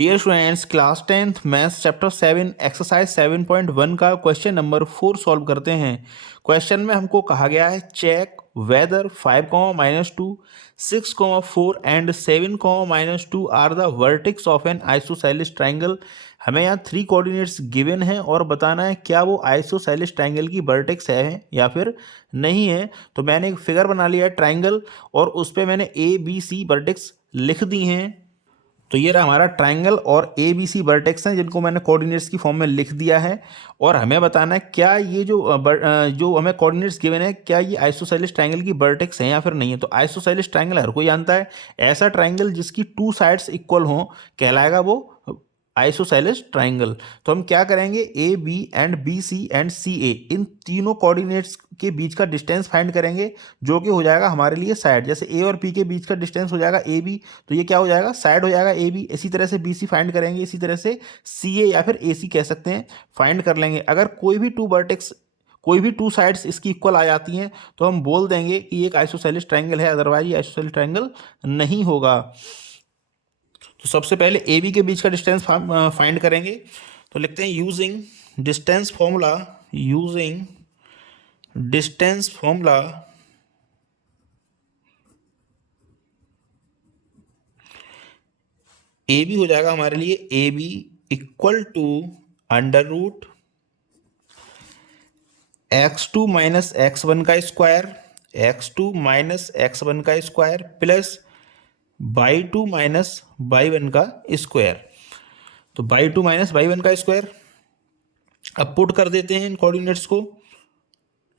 Dear students, class 10th maths chapter 7 exercise 7.1 का question number 4 solve करते हैं। Question में हमको कहा गया है check whether 5, -2, 6, 4 and 7, -2 are the vertex of an isosceles triangle. हमें यहाँ 3 कोऑर्डिनेट्स गिवन हैं और बताना है क्या वो आइसोसेलेस ट्राइंगल की वर्टेक्स है या फिर नहीं है। तो मैंने एक फिगर बना लिया है ट्राइंगल और उस पर मैंने ABC वर्टेक्स लिख दी हैं। तो ये रहा हमारा ट्राइंगल और ABC वर्टेक्स हैं जिनको मैंने कोऑर्डिनेट्स की फॉर्म में लिख दिया है। और हमें बताना है क्या ये जो हमें कोऑर्डिनेट्स गिवन है क्या ये आइसोसेलेस ट्राइंगल की वर्टेक्स हैं या फिर नहीं है। तो आइसोसेलेस ट्राइंगल हर कोई जानता है, ऐसा ट्राइंगल जिसकी 2 साइड्स इक्वल हों कहलाएगा वो आइसोसेलेस ट्राइंगल। तो हम क्या करेंगे, AB and BC and CA इन तीनों कोऑर्डिनेट्स के बीच का डिस्टेंस फाइंड करेंगे जो कि हो जाएगा हमारे लिए साइड। जैसे A और P के बीच का डिस्टेंस हो जाएगा AB, तो ये क्या हो जाएगा, साइड हो जाएगा AB। इसी तरह से BC फाइंड करेंगे, इसी तरह से CA या फिर AC कह सकते हैं, फाइंड कर लेंगे। अगर कोई भी टू साइड्स इसकी इक्वल आ जाती हैं तो हम बोल देंगे कि ये एक आइसोसेलेस ट्राइंगल है, अदरवाइज ये आइसोसेलेस ट्राइंगल नहीं होगा। तो सबसे पहले ए बी के बीच का डिस्टेंस फाइंड करेंगे। तो लिखते हैं using distance formula A B हो जाएगा हमारे लिए A B equal to under root x2 minus x1 का square plus y 2 minus y 1 का स्क्वायर। तो बाई 2 माइनस बाई 1 का स्क्वायर अब पुट कर देते हैं इन कोऑर्डिनेट्स को।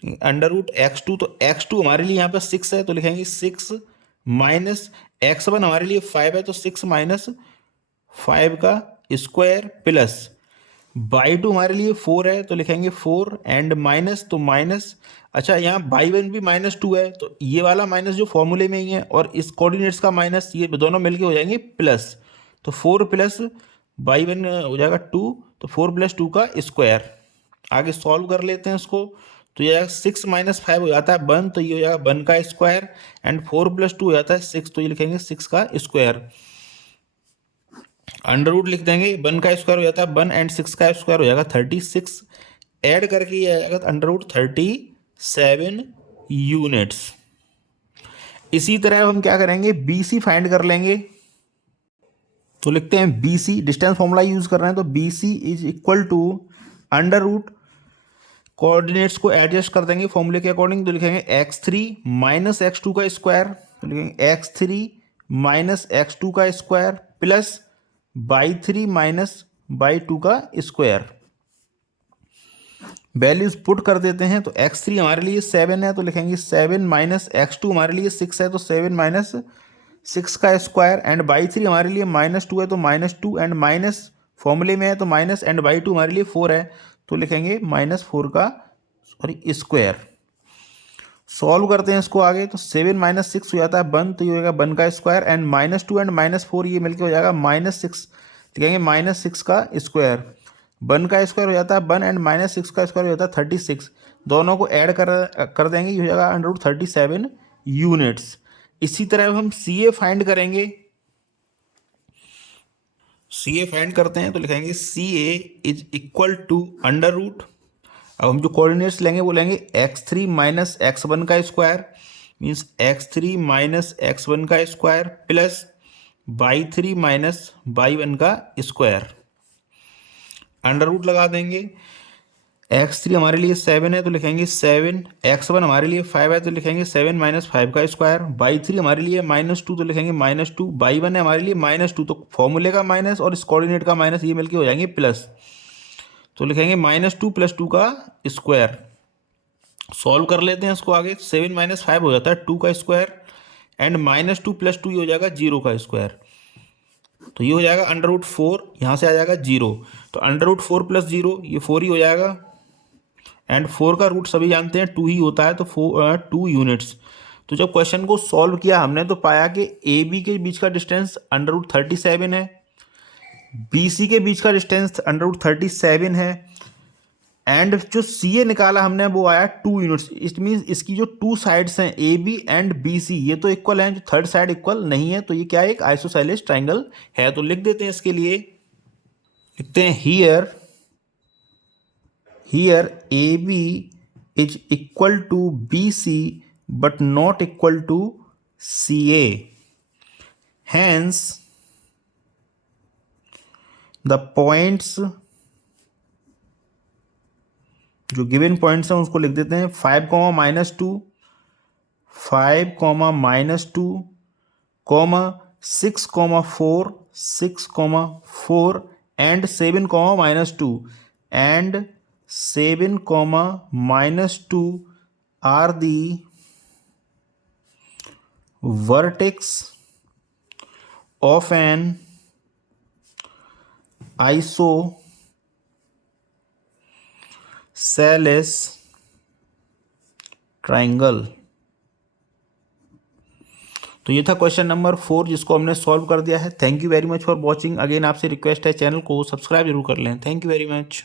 अंडर रूट x2, तो x2 हमारे लिए यहाँ पर 6 है तो लिखेंगे 6 माइनस x1 हमारे लिए 5 है तो 6 माइनस 5 का स्क्वायर प्लस बाई 2 हमारे लिए 4 है तो लिखेंगे 4 एंड माइनस, तो माइनस, अच्छा यहाँ बाई 1 भी -2 है तो ये वाला माइनस जो फॉर्मूले में ही है और इस कोऑर्डिनेट्स का माइनस, ये दोनों मिलके हो जाएंगे प्लस। तो 4 प्लस बाई 1 हो जाएगा 2, तो 4 + 2 का स्क्वायर। आगे सॉल्व कर लेते हैं इसको। तो ये 6 माइनस 5 हो जाता है 1, तो ये हो जाएगा 1 का स्क्वायर एंड 4 + 2 हो जाता है 6, तो ये लिखेंगे 6 का स्क्वायर। अंडर रूट लिख देंगे, 1 का स्क्वायर हो जाता है 1 एंड 6 का स्क्वायर हो जाएगा 36। ऐड करके ये आएगा अंडर रूट 37 यूनिट्स। इसी तरह हम क्या करेंगे, BC फाइंड कर लेंगे। तो लिखते हैं BC, डिस्टेंस फॉर्मूला यूज कर रहे हैं तो BC is equal to under root, coordinates को एडजस्ट कर देंगे फॉर्मूले के अकॉर्डिंग। तो लिखेंगे x3 माइनस x2 का स्क्वायर, तो लिखेंगे x3 माइनस x2 का square plus by 3 minus by 2 का स्क्वायर। वैल्यूज पुट कर देते हैं। तो x3 हमारे लिए 7 है तो लिखेंगे 7 माइनस x2 हमारे लिए 6 है तो 7 माइनस 6 का स्क्वायर एंड बाई 3 हमारे लिए -2 है तो -2 एंड माइनस फॉर्मूले में है तो माइनस एंड बाई 2 हमारे लिए 4 है तो लिखेंगे -4 का स्क्वायर। सॉल्व करते हैं इसको आगे। तो 7 माइनस 6 हो जाता है 1, तो ये हो जाएगा 1 का स्क्वायर एंड -2 एंड -4 ये मिलके हो जाएगा -6, लिखेंगे -6 का स्क्वायर। 1 का स्क्वायर हो जाता है 1 एंड -6 का स्क्वायर हो जाता है 36। दोनों को ऐड कर देंगे, ये हो जाएगा अंडर रूट 37 यूनिट्स। इसी तरह हम CA फाइंड करेंगे। CA फाइंड करते हैं तो लिखेंगे CA is equal to under root, अब हम जो कोऑर्डिनेट्स लेंगे वो लेंगे x3 माइनस x1 का square, means x3 minus x1 का square plus by 3 minus y 1 का स्क्वायर। अंडर रूट लगा देंगे। x3 हमारे लिए 7 है तो लिखेंगे 7, x1 हमारे लिए 5 है तो लिखेंगे 7 माइनस 5 का स्क्वायर, बाई 3 हमारे लिए -2 तो लिखेंगे -2, बाई 1 है हमारे लिए -2 तो फॉर्मूले का माइनस और इस कोऑर्डिनेट का माइनस ये मिलके हो जाएंगे प्लस, तो लिखेंगे -2 + 2 का स्क्वायर। सॉल्व कर लेते हैं इसको आगे। 7 माइनस 5 हो जाता है 2 का स्क्वायर एंड -2 + 2 ये हो जाएगा 0 का स्क्वायर, तो ये हो जाएगा अंडर रूट 4, यहाँ से आ जाएगा 0, तो अंडर रूट 4 + 0 ये 4 ही हो जाएगा एंड 4 का रूट सभी जानते हैं 2 ही होता है तो 2 यूनिट्स। तो जब क्वेश्चन को सॉल्व किया हमने तो पाया कि AB के बीच का डिस्टेंस अंडर रूट 37 है, BC के बीच का डिस्टेंस अंडर रूट 37 है एंड जो सी ए निकाला हमने वो आया 2 यूनिट्स। इट मीन्स इसकी जो 2 साइड्स हैं A B and B C ये तो इक्वल हैं, जो थर्ड साइड इक्वल नहीं है, तो ये क्या है, एक आइसोसेलेस ट्राइंगल है। तो लिख देते हैं इसके लिए, लिखते हैं here A B is equal to B C but not equal to C A, hence the points, जो गिवन पॉइंट्स हैं उसको लिख देते हैं 5, -2, 5, -2, 6, 4, 6, 4 and 7, -2 and 7, -2 are the vertex of an isosceles triangle। तो ये था क्वेश्चन नंबर 4 जिसको हमने सॉल्व कर दिया है। Thank you very much for watching. Again आपसे रिक्वेस्ट है चैनल को सब्सक्राइब जरूर कर लें। Thank you very much.